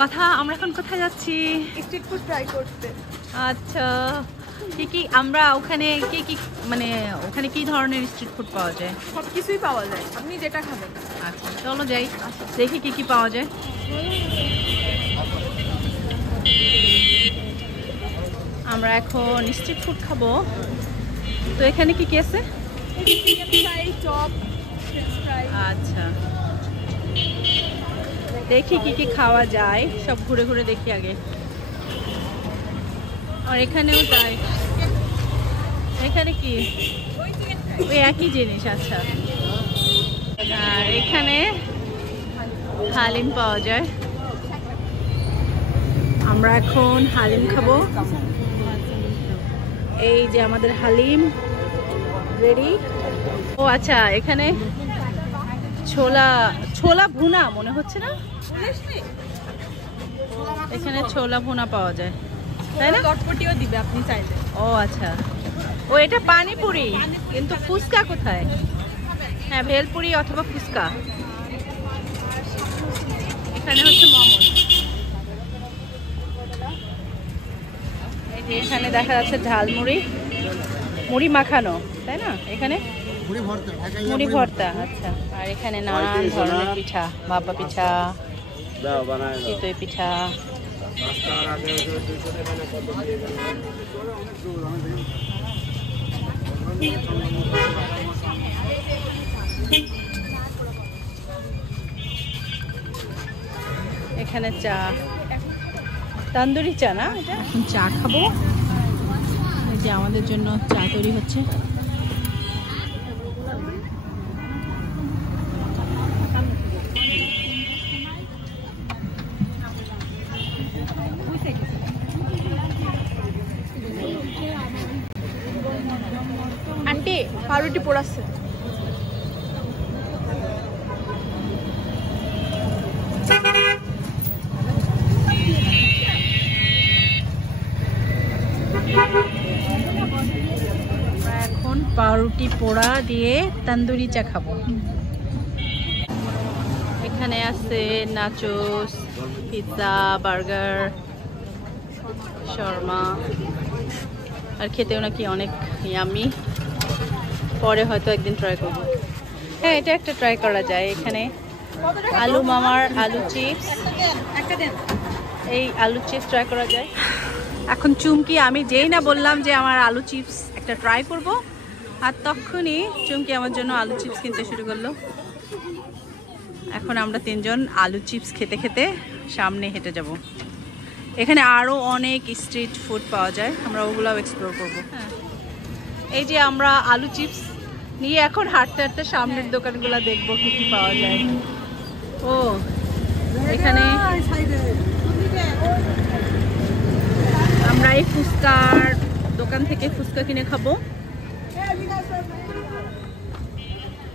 কথা আমরা এখন কোথায় যাচ্ছি? স্ট্রিট ফুড ট্রাই করতে। আচ্ছা, কি আমরা ওখানে কি মানে ওখানে কি ধরনের স্ট্রিট ফুড পাওয়া যায়? সব কিছুই পাওয়া যায়, আপনি যেটা খাবেন। আচ্ছা চলো যাই, দেখি কি পাওয়া যায়। আমরা এখন স্ট্রিট ফুড খাবো। তো এখানে কি আছে? আচ্ছা দেখি কি খাওয়া যায়, সব ঘুরে ঘুরে দেখি আগে। আর এখানেও যাই, এখানে কি ওই একই জিনিস। আচ্ছা, আর এখানে হালিম পাওয়া যায়। আমরা এখন হালিম খাবো। এই যে আমাদের হালিম রেডি। ও আচ্ছা, এখানে ছোলা ভুনা মনে হচ্ছে না? এখানে ছোলা ভুনা পাওয়া যায়, তাই না? চটপটিও দিবে আপনি চাইলে। ও আচ্ছা, ও এটা পানিপুরি, কিন্তু ফুচকা কোথায়? হ্যাঁ, ভেলপুরি অথবা ফুচকা। এখানে হচ্ছে মোমো। এখানে দেখা যাচ্ছে ঝালমুড়ি, মুড়ি মাখানো, তাই না? এখানে মুড়ি ভর্তা। আচ্ছা, আর এখানে নানান ধরনের পিঠা, ভাপা পিঠা, চিতই পিঠা। এখানে চা, তান্দুরি চা না? এটা এখন চা খাবো। এই যে আমাদের জন্য চা তৈরি হচ্ছে। আন্টি পাউরুটি পোড়াচ্ছে। এখন পাউরুটি পোড়া দিয়ে তন্দুরি চা খাবো। এখানে আছে নাচোস, পিৎজা, বার্গার, শর্মা, আর খেতেও নাকি অনেক ইয়ামি। পরে হয়তো একদিন ট্রাই করবো। হ্যাঁ, এটা একটা ট্রাই করা যায়। এখানে আলু মামার আলু চিপস, এই আলু চিপস ট্রাই করা যায়। এখন চুমকি, আমি যেই না বললাম যে আমার আলু চিপস একটা ট্রাই করব, আর তখনই চুমকি আমার জন্য আলু চিপস কিনতে শুরু করলো। এখন আমরা তিনজন আলু চিপস খেতে খেতে সামনে হেঁটে যাব। এখানে আরও অনেক স্ট্রিট ফুড পাওয়া যায়, আমরা ওগুলোও এক্সপ্লোর করবো। হ্যাঁ, এই যে আমরা আলু চিপস নিয়ে এখন হাঁটতে হাঁটতে সামনের দোকানগুলো দেখবো কি পাওয়া যায়। ও এখানে আমরা এই ফুচকার দোকান থেকে ফুচকা কিনে খাবো।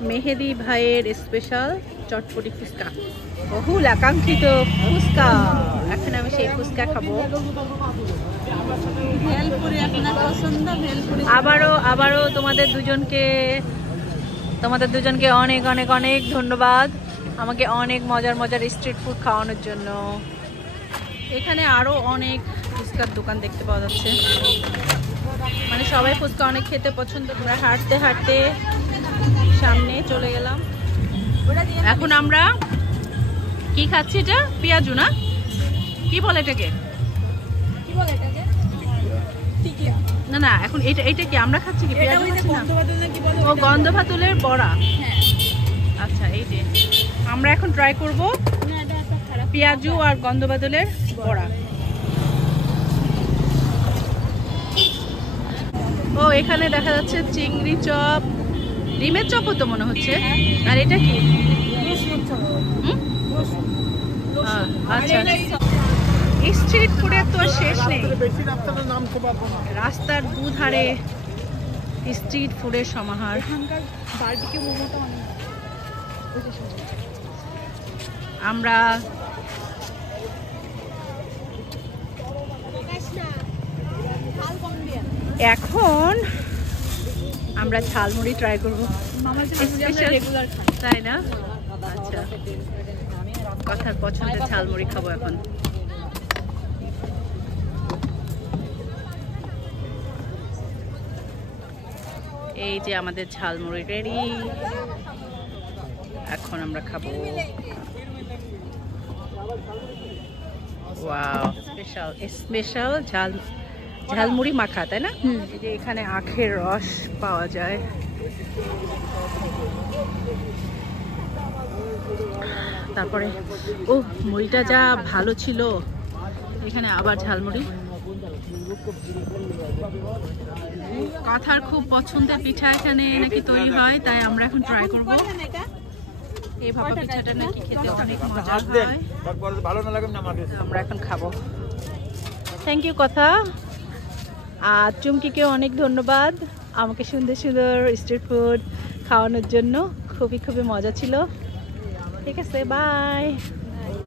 মেহেদি ভাইয়ের স্পেশাল চটপটি ফুচকা, বহুল আকাঙ্ক্ষিত ফুচকা। এখন আমি সেই ফুচকা খাবো। আবারও তোমাদের দুজনকে অনেক অনেক অনেক ধন্যবাদ, আমাকে অনেক মজার স্ট্রিট ফুড খাওয়ানোর জন্য। এখানে আরো অনেক ফুচকার দোকান দেখতে পাওয়া যাচ্ছে, মানে সবাই ফুচকা অনেক খেতে পছন্দ করে। আমরা হাঁটতে হাঁটতে সামনে চলে গেলাম। এখন আমরা কি খাচ্ছি? এটা পেঁয়াজু না? কি বলে এটাকে? না না, এখন এটা কি আমরা খাচ্ছি? কি পেঁয়াজু খাচ্ছি না? ও, গন্ধ ভাতুলের বড়া। আচ্ছা, এই যে আমরা এখন ট্রাই করব পেঁয়াজু আর গন্ধ ভাতুলের বড়া। ও, এখানে দেখা যাচ্ছে চিংড়ি চপ, ডিমের চপও তো মনে হচ্ছে। আর এটা কি? আচ্ছা, স্ট্রিট ফুডের তো শেষ নেই। রাস্তার দুধারে স্ট্রিট ফুডের সমাহার। আমরা এখন আমরা ঝালমুড়ি ট্রাই করবো, তাই না? আচ্ছা, কথার পছন্দের ঝালমুড়ি খাবো এখন। এই যে আমাদের ঝালমুড়ি রেডি, এখন আমরা খাবো। ওয়াও, স্পেশাল স্পেশাল ঝালমুড়ি মাখা, তাই না? এই যে এখানে আখের রস পাওয়া যায়। তারপরে ও মুড়িটা যা ভালো ছিল। এখানে আবার ঝালমুড়ি। কথার খুব পছন্দের পিঠা এখানে নাকি তৈরি হয়, তাই আমরা এখন ট্রাই করব। এই ভাপা পিঠাটা নাকি খেতে অনেক মজা হয়, আমরা এখন খাবো। থ্যাংক ইউ কথা। আর চুমকিকেও অনেক ধন্যবাদ আমাকে সুন্দর সুন্দর স্ট্রিট ফুড খাওয়ানোর জন্য, খুবই খুবই মজা ছিল। ঠিক আছে, বাই।